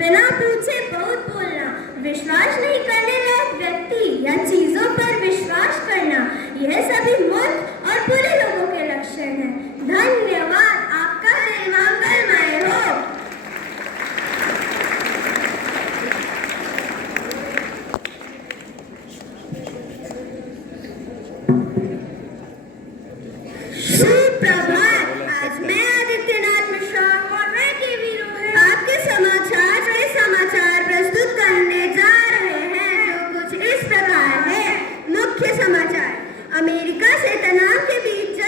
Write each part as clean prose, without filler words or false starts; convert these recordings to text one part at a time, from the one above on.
बिना पूछे बहुत बोलना, विश्वास नहीं करने लायक व्यक्ति या चीजों पर विश्वास करना, यह सभी मूर्ख और बुरे लोगों के लक्षण हैं। धन्यवाद। आपका दिन मंगलमय हो। सुप्रभात। आज मैं आदित्यनाथ मिश्रा आपके समाचार प्रस्तुत करने जा रहे हैं, जो कुछ इस प्रकार है। मुख्य समाचार। अमेरिका से तनाव के बीच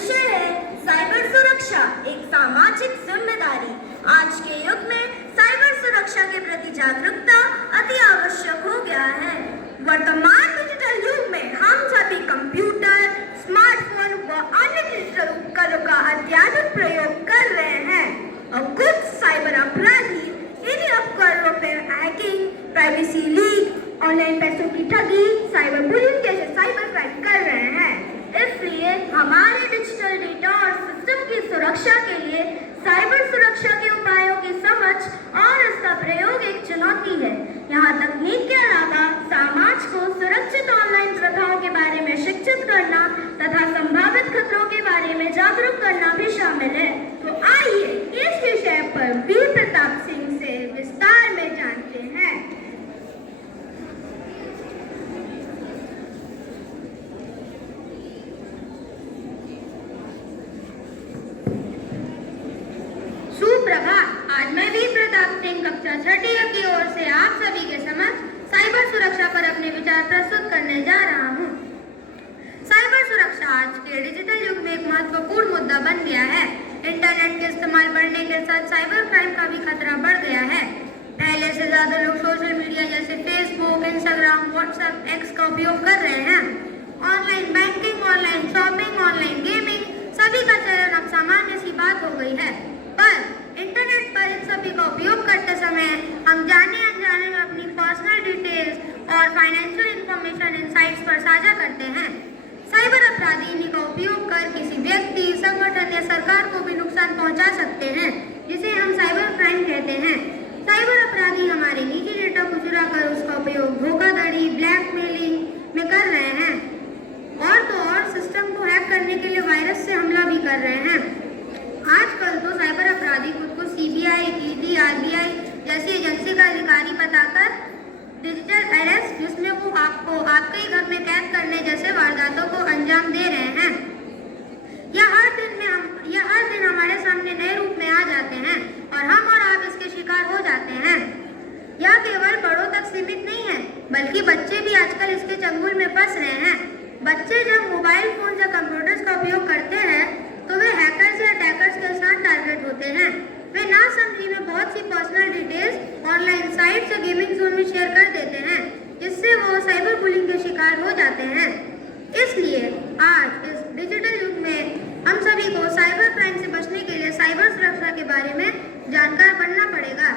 विषय है साइबर सुरक्षा, एक सामाजिक जिम्मेदारी। आज के युग में साइबर सुरक्षा के प्रति जागरूकता अति आवश्यक हो गया है। वर्तमान डिजिटल युग में हम सभी कंप्यूटर, स्मार्टफोन व अन्य डिजिटल उपकरणों का अत्यधिक प्रयोग कर रहे हैं और कुछ साइबर अपराधी इन्हीं उपकरणों पर हैकिंग, प्राइवेसी लीक, ऑनलाइन पैसों की ठगी, साइबर बुलिंग जैसे साइबर क्राइम कर रहे हैं। इसलिए हमारे डिजिटल डेटा और सिस्टम की सुरक्षा के लिए साइबर सुरक्षा के उपायों की समझ और इसका प्रयोग एक चुनौती है। यहाँ तकनीक के अलावा समाज को सुरक्षित ऑनलाइन प्रथाओं के बारे में शिक्षित करना तथा संभावित खतरों के बारे में जागरूक करना भी शामिल है। तो आइए इस विषय पर वीर प्रताप सिंह से विस्तार में जानते हैं। सुप्रभात। आज मैं वीर प्रताप सिंह कक्षा 6ठी की ओर से आप सभी के समक्ष साइबर सुरक्षा पर अपने विचार प्रस्तुत करने जा रहा हूँ। साइबर सुरक्षा आज के डिजिटल युग में एक महत्वपूर्ण मुद्दा बन गया है। इंटरनेट के इस्तेमाल बढ़ने के साथ साइबर क्राइम का भी खतरा बढ़ गया है। पहले से ज्यादा लोग सोशल मीडिया जैसे फेसबुक, इंस्टाग्राम, व्हाट्सएप, एक्स का उपयोग कर रहे हैं। Online banking, online shopping, online gaming सभी का चलन अब सामान्य सी बात हो गई है। पर इंटरनेट पर इन सभी का उपयोग करते समय हम जाने अनजाने में अपनी पर्सनल डिटेल्स और फाइनेंशियल इंफॉर्मेशन इन साइट्स पर साझा करते हैं। साइबर अपराधी इन्हीं का उपयोग कर किसी व्यक्ति, संगठन या सरकार को भी नुकसान पहुंचा सकते हैं, जिसे हम साइबर क्राइम कहते हैं। साइबर अपराधी हमारे निजी डेटा को चुरा कर उसका उपयोग धोखाधड़ी, ब्लैकमेलिंग में कर रहे हैं और तो और सिस्टम को हैक करने के लिए वायरस से हमला भी कर रहे हैं। आजकल तो साइबर अपराधी खुद को सीबीआई, ईडी, आरबीआई जैसी एजेंसी का अधिकारी बताकर डिजिटल अरेस्ट, जिसमें वो आपको आपके ही घर में कैद करने जैसे वारदातों को अंजाम दे रहे हैं। यह हर दिन हमारे सामने नए रूप में आ जाते हैं और हम और आप इसके शिकार हो जाते हैं। यह केवल बड़ों तक सीमित नहीं है, बल्कि बच्चे भी आजकल इसके चंगुल में फंस रहे हैं। बच्चे जब मोबाइल फोन या कंप्यूटर्स का उपयोग करते हैं तो वे हैकर्स या अटैकर्स के साथ टारगेट होते हैं। वे नासमझी में बहुत सी पर्सनल डिटेल्स ऑनलाइन साइट्स या गेमिंग जोन में शेयर कर देते हैं, जिससे वो साइबर बुलिंग के शिकार हो जाते हैं। इसलिए आज इस डिजिटल युग में हम सभी को साइबर क्राइम से बचने के लिए साइबर सुरक्षा के बारे में जानकार बनना पड़ेगा।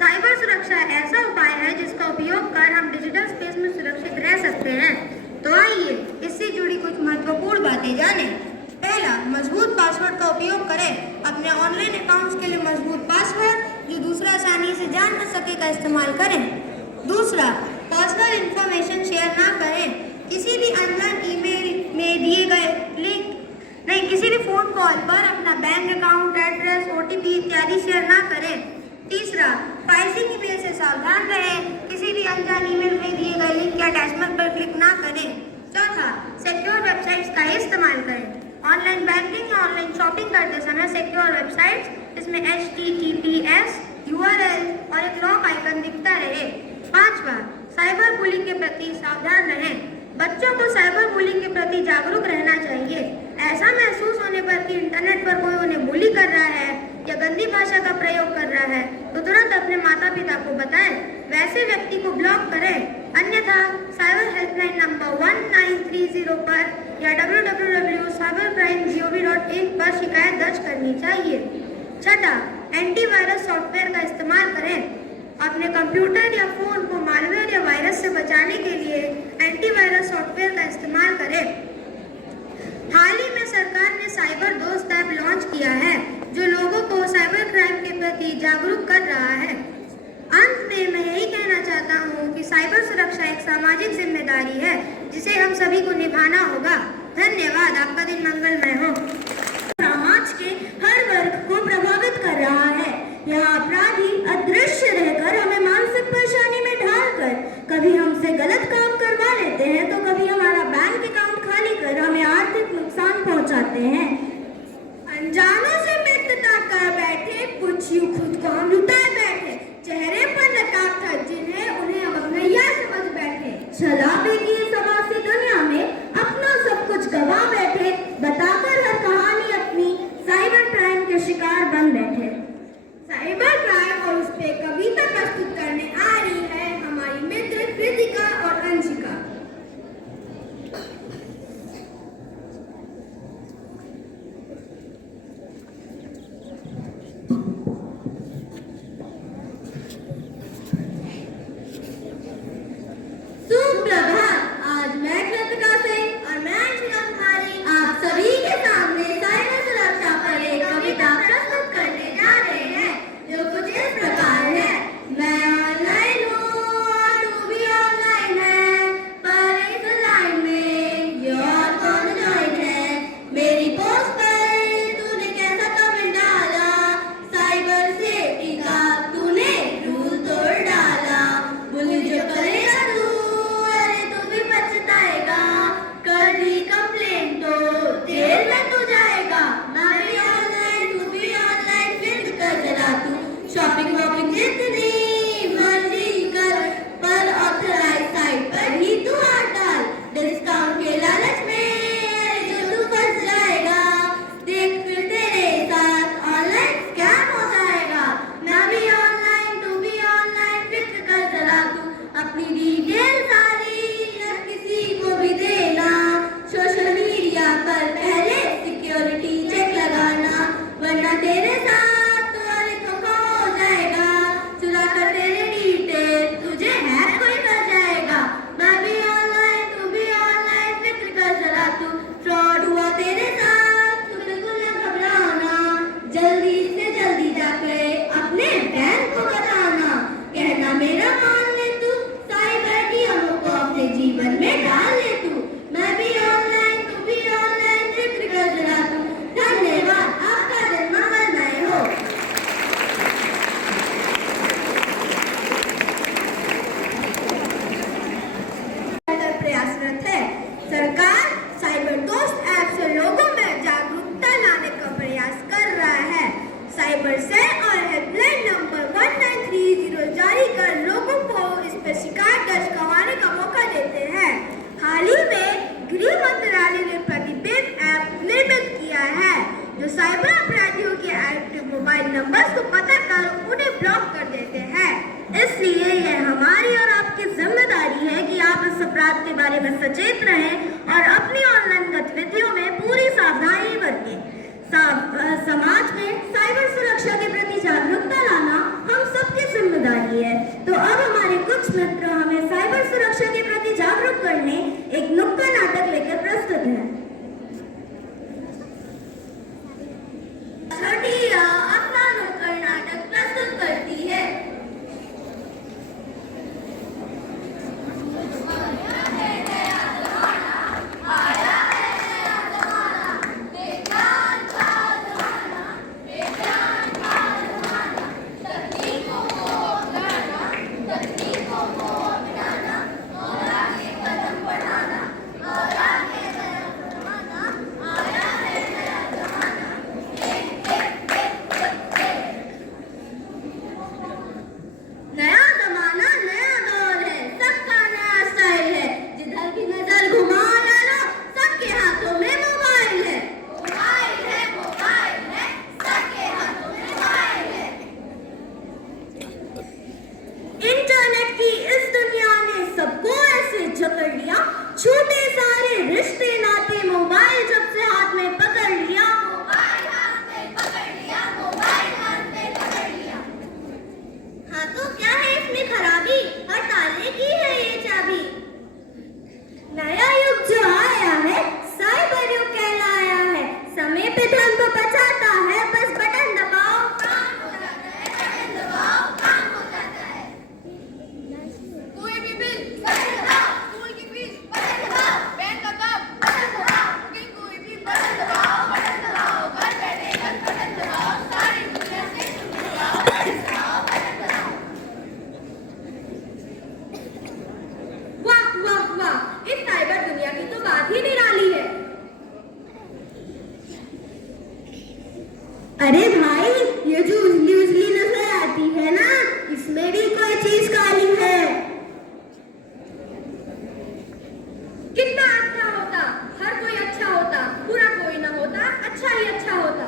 साइबर सुरक्षा ऐसा उपाय है जिसका उपयोग कर हम डिजिटल स्पेस में सुरक्षित रह सकते हैं। तो आइए इससे जुड़ी कुछ महत्वपूर्ण बातें जानें। पहला, मजबूत पासवर्ड का उपयोग करें। अपने ऑनलाइन अकाउंट्स के लिए मजबूत पासवर्ड जो दूसरा आसानी से जान न सके का इस्तेमाल करें। दूसरा, पर्सनल इंफॉर्मेशन शेयर ना करें। किसी भी अनजान ईमेल में दिए गए लिंक किसी भी फोन कॉल पर अपना बैंक अकाउंट, एड्रेस, ओटीपी इत्यादि शेयर ना करें। तीसरा, फाइशिंग ईमेल से सावधान रहें। किसी भी अनजान ईमेल में दिए गए लिंक या अटैचमेंट पर क्लिक ना करें। चौथा, सिक्योर वेबसाइट्स का इस्तेमाल करें। ऑनलाइन बैंकिंग या ऑनलाइन शॉपिंग करते समय सिक्योर वेबसाइट्स, इसमें HTTPS, URL और एक लॉक आइकन दिखता रहे। पांचवा, साइबर बुलिंग के प्रति सावधान रहें। बच्चों को साइबर बुलिंग के प्रति जागरूक रहना चाहिए। ऐसा महसूस होने पर कि इंटरनेट पर कोई उन्हें बुली कर रहा है या गंदी भाषा का प्रयोग कर रहा है तो तुरंत अपने माता पिता को बताएं। वैसे व्यक्ति को ब्लॉक करें। अन्यथा साइबर हेल्पलाइन नंबर 1930 पर या www.cybercrime.gov.in पर शिकायत दर्ज करनी चाहिए। छठा, एंटीवायरस सॉफ्टवेयर का इस्तेमाल करें। अपने कंप्यूटर या फोन को मालवेयर या वायरस से बचाने के लिए एंटीवायरस सॉफ्टवेयर का इस्तेमाल करें। हाल ही में सरकार ने साइबर दोस्त ऐप लॉन्च किया है जो लोगों को साइबर क्राइम के प्रति जागरूक कर रहा है। अंत में मैं यही कहना चाहता हूँ कि साइबर सुरक्षा एक सामाजिक जिम्मेदारी है जिसे हम सभी को निभाना होगा। धन्यवाद। आपका दिन मंगलमय हो। समाज के हर वर्ग को प्रभावित कर रहा है। यह अपराधी अदृश्य रहकर हमें मानसिक परेशानी में ढालकर कभी हमसे गलत काम करवा लेते हैं तो कभी हमारा बैंक अकाउंट खाली कर हमें आर्थिक नुकसान पहुंचाते हैं। अनजानों से मित्रता कर बैठे, कुछ यूं खुद को हम लुटाए बैठे। चेहरे पर नकाब था जिन्हें उन्हें हम अपना यार समझ बैठे। छलावे की समासी दुनिया में अपना सब कुछ गवा बैठे। बताकर बात के बारे में सचेत रहें और अपनी ऑनलाइन गतिविधियों में पूरी सावधानी बरतें। समाज में साइबर सुरक्षा के प्रति जागरूकता लाना हम सबकी जिम्मेदारी है। तो अब हमारे कुछ मित्र हमें साइबर सुरक्षा के प्रति जागरूक करने एक नुक्कड़ नाटक लेकर प्रस्तुत हैं। छठिया अपना नुक्कड़ नाटक प्रस्तुत करती है। छूटे सारे रिश्ते नाते मोबाइल जब से हाथ में पकड़ लिया, मोबाइल हाथ में पकड़ लिया, मोबाइल हाथ में पकड़ लिया। हाँ तो क्या है इसमें खराबी, हर ताले की है ये चाबी। नया युग जो आया है साइबर युग कहलाया है। समय पे धन को बचाता है, बस बटन दबाओ काम हो जाता है, बटन दबाओ काम हो जाता है। कोई भी बिल बटन दबाओ, स्कूल की फीस बटन दबाओ, बैंक का काम बटन दबाओ, बुकिंग कोई भी बटन दबाओ, घर बैठे बटन दबाओ, सारी दुनिया से जुड़ाओ, बटन दबाओ। वाह वाह वाह, इस साइबर दुनिया की तो बात ही निराली है। अरे भाई, ये जो उजली उजली नजर आती है ना, इसमें भी कोई चीज काली है। कितना अच्छा होता, हर कोई अच्छा होता, बुरा कोई ना होता, अच्छा ही अच्छा होता।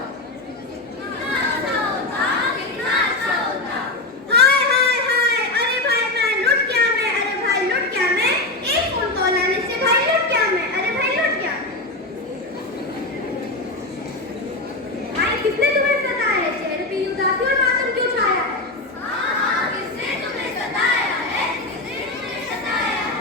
हाय हाय हाय, अरे भाई मैं लुट गया मैं, अरे भाई लुट गया मैं, एक फोन कॉल आने से भाई लुट गया मैं, अरे भाई लुट गया। भाई किसने तुम्हें सताया? चेहरे पे उदासी और मातम क्यों छाया है? हाँ, किसने तुम्हें सताया है? किसने तुम्हें सताया है?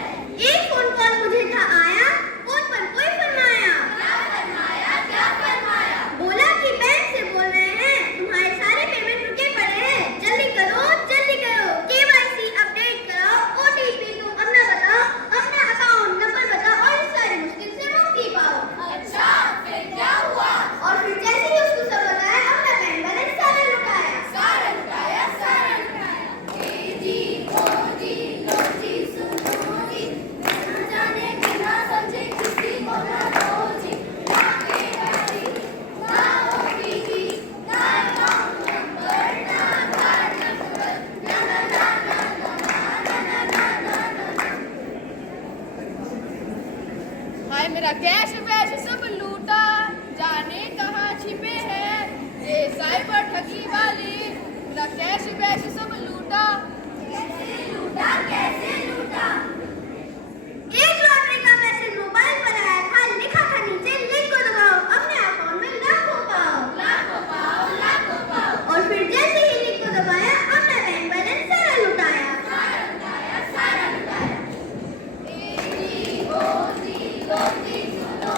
एक फोन कॉल मुझे था आया, फोन पर कोई फरमाया। क्या फरमाया? क्या फरमाया? बोला कि बैंक से बोल रहे हैं, तुम्हारे सारे पेमेंट रुके पड़े हैं, जल्दी करो KYC अपडेट कराओ, OTP तुम अपना बताओ, अपना अकाउंट नंबर बताओ और इस सारे मुश्किल से मुक्ति पाओ। अच्छा, फिर क्या हुआ? और फिर जैसे ही उसको सब बताया, अपना बैंक बैलेंस सारा लुटाया। सारा लुटाया, सारा लुटाया। ए जी, ओ जी, लो जी, सुनो जी, ना जाने बिना समझे किसी को ना दो जी, ना KYC, ना OTP, ना अकाउंट नंबर, ना आधार नंबर, ना ना ना ना ना ना ना ना ना। हाय मेरा कैश वैश सब लूटा, जाने कहाँ छिपे हैं ये साइबर ठगी वाले, मेरा कैश वैश सब लूटा। कैसे लूटा, कैसे लूटा? एक लॉटरी का मैसेज मोबाइल पर आया था, लिखा था नीचे लिंक को दबाओ, अपने अकाउंट में लाखों पाओ। लाखों पाओ, लाखों पाओ। और फिर जैसे ही लिंक को दबाया, अपना बैंक बैलेंस सारा लुटाया। सारा लुटाया, सारा लुटाया। ए जी, ओ जी, लो जी, सुनो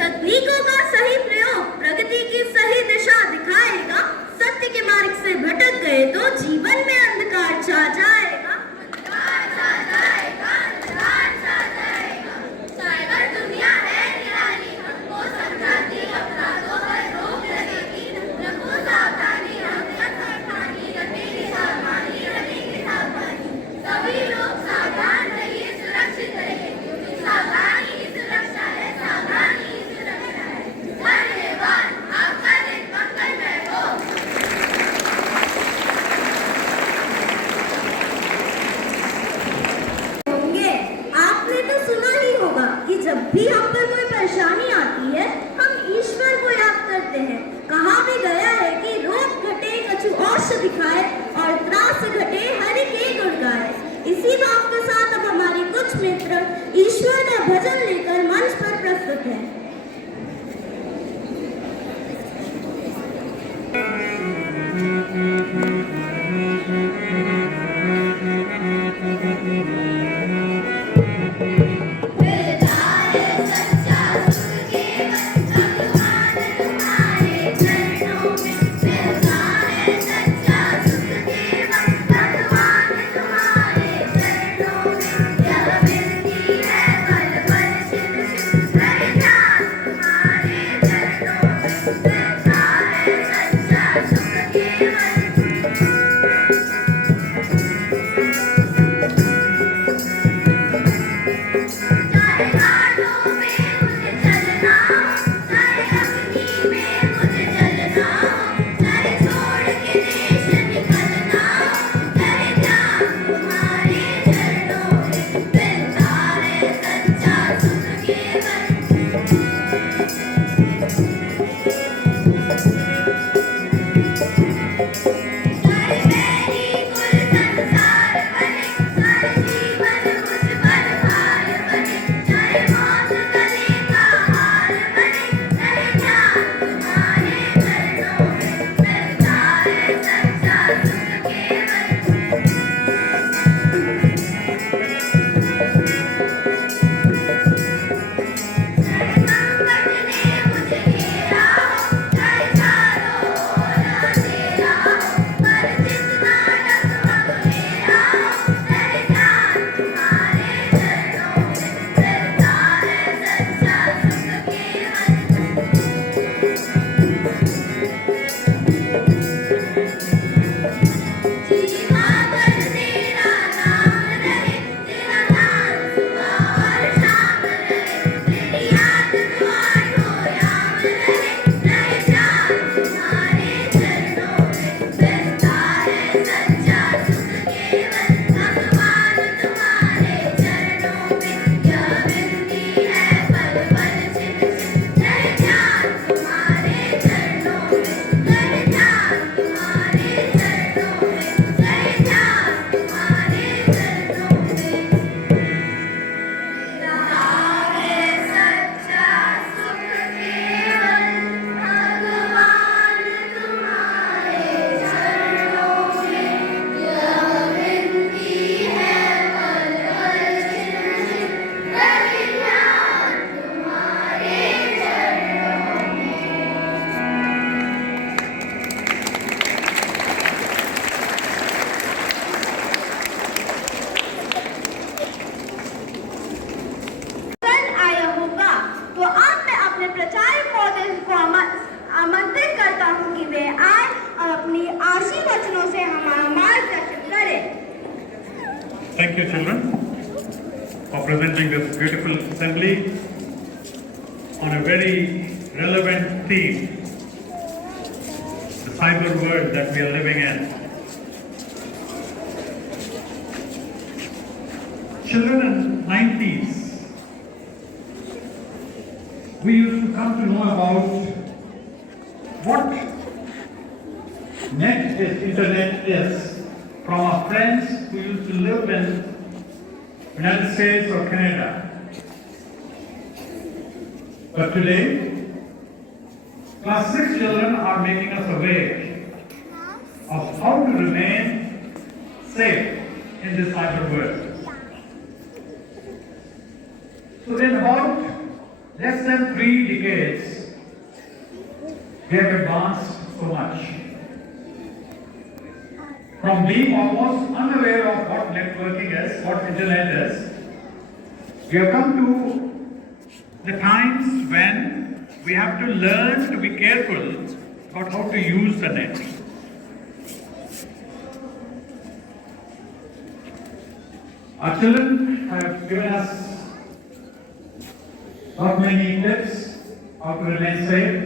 तकनीकों का सही प्रयोग प्रगति की सही दिशा दिखाएगा। सत्य के मार्ग से भटक गए तो जीवन में अंधकार छा जाएगा। साइबर दुनिया है निराली, हमको समझाती अपराधों पर रोक लगेगी। रखो सावधानी, हम सावधानी रखेगी, सावधानी रखेगी, सावधानी। सभी लोग सावधान रहिए, सुरक्षित रहिए, क्योंकि सावधानी ही सुरक्षा है, सावधानी ही सुरक्षा है। धन्यवाद, आपका दिन मंगलमय हो। होंगे, आपने तो सुना ही होगा कि जब भी हम पर कोई परेशानी आती है हम ईश्वर को याद करते हैं। कहा भी गया है कि रोग घटे कछु औषधि खाए और त्रास घटे हरि के गुण गाए। इसी भाव के साथ अब हमारे कुछ मित्र ईश्वर का भजन लेकर मंच पर प्रस्तुत हैं। आमंत्रित करता हूं कि वे आए और अपनी आशीर्वचनों से हमारा मार्गदर्शन करें। Thank you, children, for presenting this beautiful assembly on a very relevant theme, the cyber world that we are living in. Children in the 90s, we used to come to know about what net is, internet is, from our friends who used to live in United States or Canada. But today, class 6 children are making us aware of how to remain safe in this cyber world. So they involved less than 3 decades, we have advanced so much. From being almost unaware of what networking is, what internet is, we have come to the times when we have to learn to be careful about how to use the net. Our children have given us not many tips how to remain safe.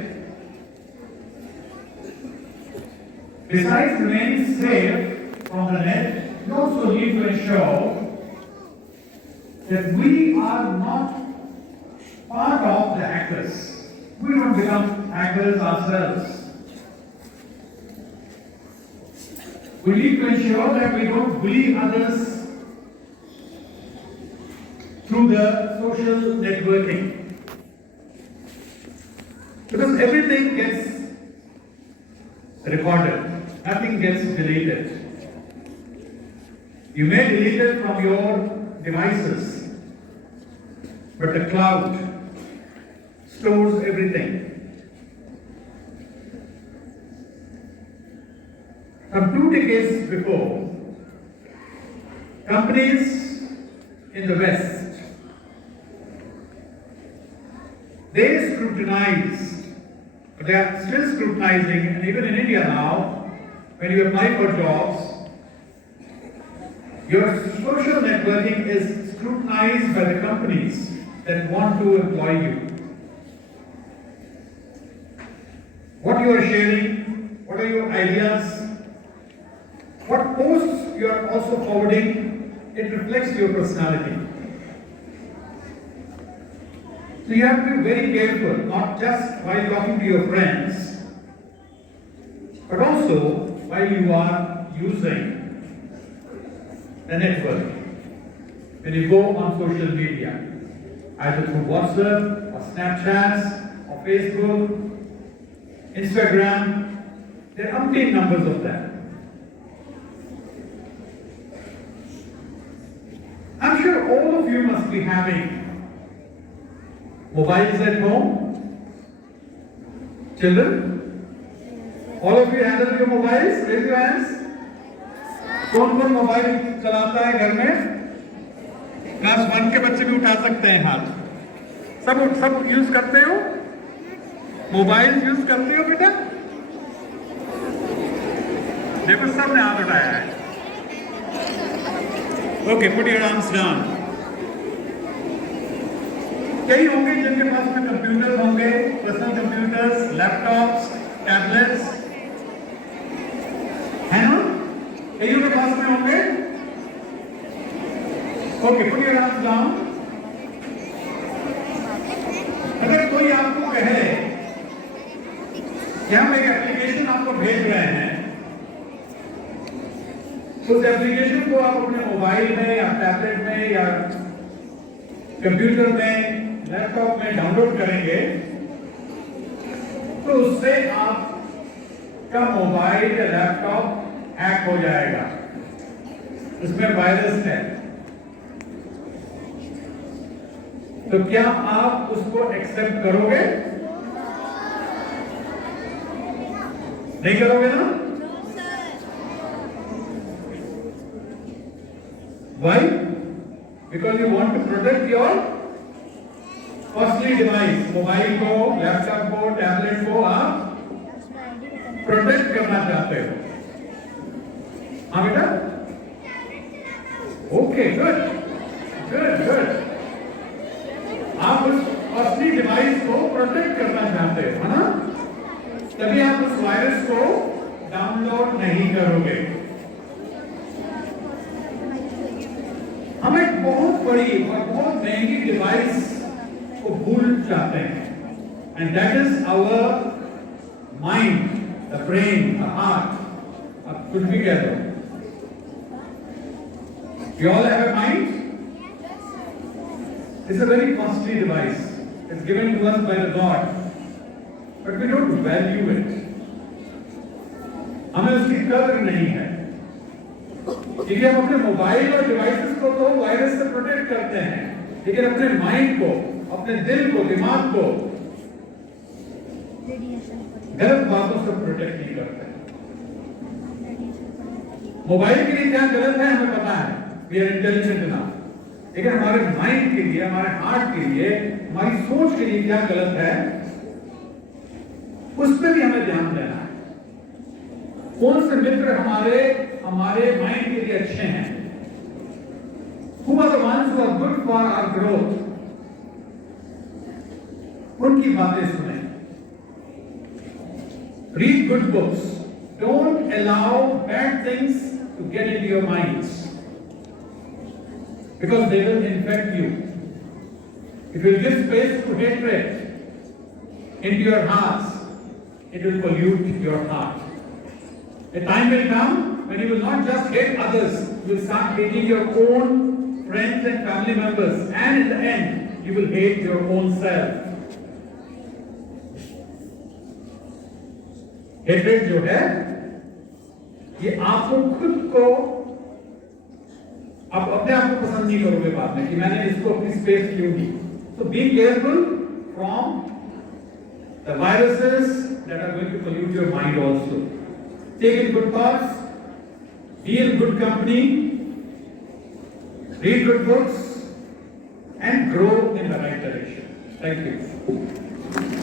Besides remaining safe from the net, we also need to ensure that we are not part of the hackers. We don't become hackers ourselves. We need to ensure that we don't bully others through the social networking. Because everything gets recorded, nothing gets deleted. You may delete it from your devices, but the cloud stores everything. Some 2 decades before, companies in the West, they scrutinized, but they are still scrutinizing, and even in India now, when you apply for jobs, your social networking is scrutinized by the companies that want to employ you. What you are sharing, what are your ideas, what posts you are also forwarding, it reflects your personality. So you have to be very careful, not just while talking to your friends, but also while you are using the network. When you go on social media, either through WhatsApp or Snapchat or Facebook, Instagram, there are umpteen numbers of that. I'm sure all of you must be having mobiles at home. Children, all of you handle your mobiles? Raise your hands. कौन कौन mobile चलाता है घर में? Class 1 के बच्चे भी उठा सकते हैं हाथ. सब यूज करते हो? मोबाइल यूज करते हो बेटा? देखो सबने हाथ उठाया है. Okay, put your arms down. कई होंगे जिनके पास में कंप्यूटर होंगे, पर्सनल कंप्यूटर्स, लैपटॉप्स, टैबलेट्स, है ना? कईयों के पास में होंगे. Okay, put your arms down. अगर कोई आपको कहे कि हम एक एप्लीकेशन आपको भेज रहे हैं, उस एप्लीकेशन को आप अपने मोबाइल में या टैबलेट में या कंप्यूटर में, लैपटॉप में डाउनलोड करेंगे, तो उससे आपका मोबाइल या लैपटॉप हैक हो जाएगा. उसमें वायरस है. तो क्या आप उसको एक्सेप्ट करोगे? नहीं करोगे ना? Why? Because you want to protect your costly device. Mobile को, लैपटॉप को, टैबलेट को आप प्रोटेक्ट करना चाहते हो. हाँ बेटा? Okay, good good good. आप उस कॉस्टली डिवाइस को प्रोटेक्ट करना चाहते हो, है ना? तभी आप उस वायरस को डाउनलोड नहीं करोगे. हम एक बहुत बड़ी और बहुत महंगी डिवाइस को भूल जाते हैं. And that is our mind, the brain, the heart. आप कुछ भी कह दो. You all have a mind? It's a very costly device. It's given to us by the God, but we don't value it. हमें उसकी कदर नहीं है. क्योंकि हम अपने मोबाइल और डिवाइसेस को तो वायरस से प्रोटेक्ट करते हैं, लेकिन अपने माइंड को, अपने दिल को, दिमाग को गलत बातों से प्रोटेक्ट नहीं करते। मोबाइल के लिए क्या गलत है हमें पता है, वी आर इंटेलिजेंट इनफ, लेकिन हमारे माइंड के लिए, हमारे हार्ट के लिए, हमारी सोच के लिए क्या गलत है, उस पर भी हमें ध्यान देना है। कौन से मित्र हमारे माइंड के लिए अच्छे हैं, who are the ones who are good for our growth, उनकी बातें सुने। Read good books. Don't allow bad things to get into your minds, because they will infect you. If you give space to hatred into your hearts, it will pollute your heart. A time will come when you will not just hate others, you will start hating your own friends and family members, and in the end, you will hate your own self. Hatred जो है ये आपको खुद को, आप अपने आप को पसंद नहीं करोगे बाद में कि मैंने इसको अपनी स्पेस क्यों दी। So be careful from the viruses that are going to pollute your mind also. Take in good thoughts, be in good company, read good books, and grow in the right direction. Thank you.